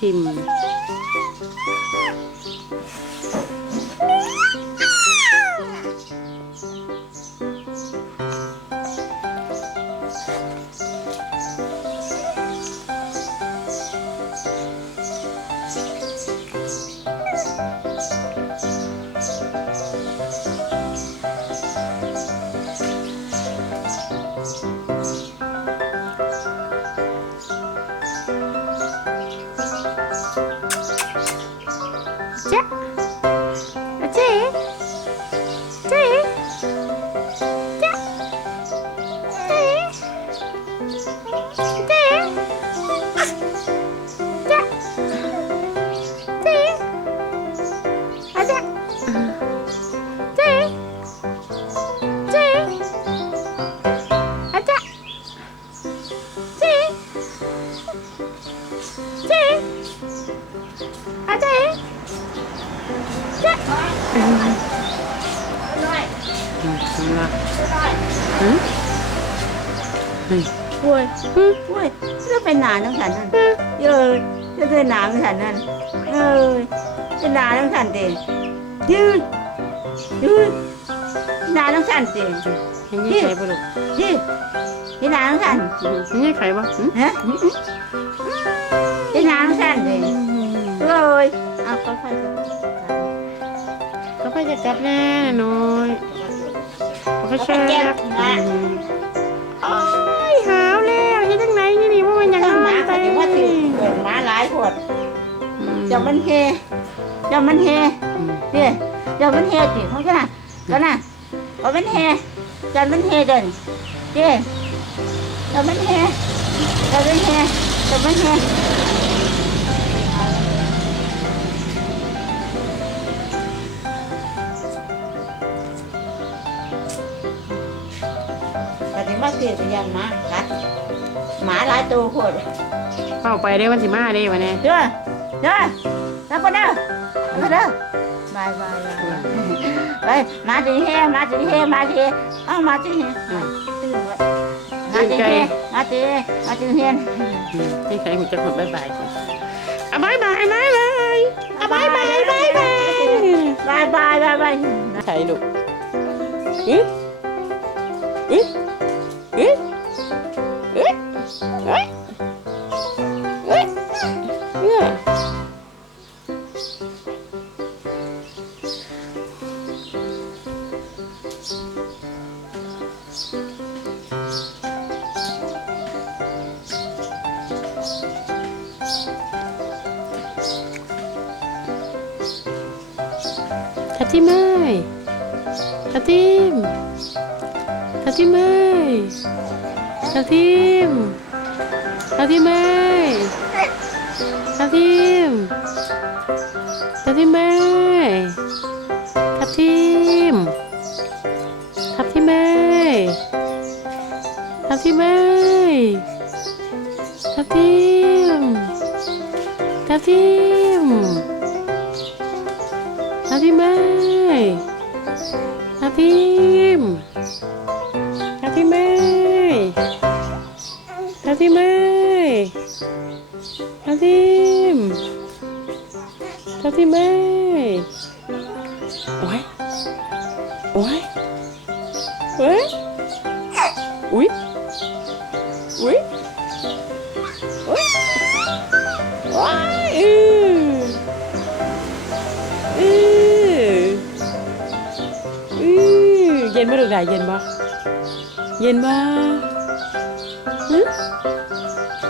ทิม อาจ๊ะทำละฮะเฮ้ยป่วยป่วยจะเป็นหนาทั้งฉันนั่นเยอะจะเป็นหนาทั้งฉันนั่นเออเป็นหนาทั้งฉันเต็มยืนยืนหนาทั้งฉันเต็มเห็นยังไงบ่ลูกยืนเป็นหนาทั้งฉันเห็นยังไงบ่หึฮะเป็นหนาทั้งฉันเต็ม เลยเอาค่อยๆก็ไปจะกลับแน่น้อยก็แช่โอ้ยหาวแล้วที่ทั้งไหนนี่นี่ว่ามันยังหมาไปเขาจะว่าถือเกิดหมาหลายขวดจะมันเฮจะมันเฮเดี๋ยวเดี๋ยวมันเฮจิเขาจะน่ะก็น่ะเอามันเฮจันมันเฮเดินเดี๋ยวเดี๋ยวมันเฮเดี๋ยวมันเฮเดี๋ยวมันเฮ เสียยังมากัดหมาหลายตัวโคตรเข้าไปได้วันสิมาได้วันนี้เด้อเด้อแล้วก็เด้อแล้วก็เด้อบายบายไปมาถึงเฮมาถึงเฮมาถึงเอ้ามาถึงเฮตื่นไว้มาถึงเฮมาถึงมาถึงเฮที่ใครหุ่นจะหุ่นบายบายก่อนอะบายบายบายบายอะบายบายบายบายบายบายบายบายใช่ลูกอืออืออื ทับทิมเอ้ยทับทิมทับทิมเอ้ย ทับทิมทับทิมเอ้ยทับทิมทับทิมเอ้ยทับทิมทับทิมเอ้ยทับทิมเอ้ยทับทิมทับทิมทับทิมเอ้ยทับทิมทับทิมเอ้ย ทับทิมเอ้ยทับทิมทับทิมเอ้ยโอ้ยโอ้ยเฮ้ยอุ้ยอุ้ยอุ้ยว้ายอืออืออือเย็นบ่ลูกหลานเย็นบ่เย็นบ่ 嗯。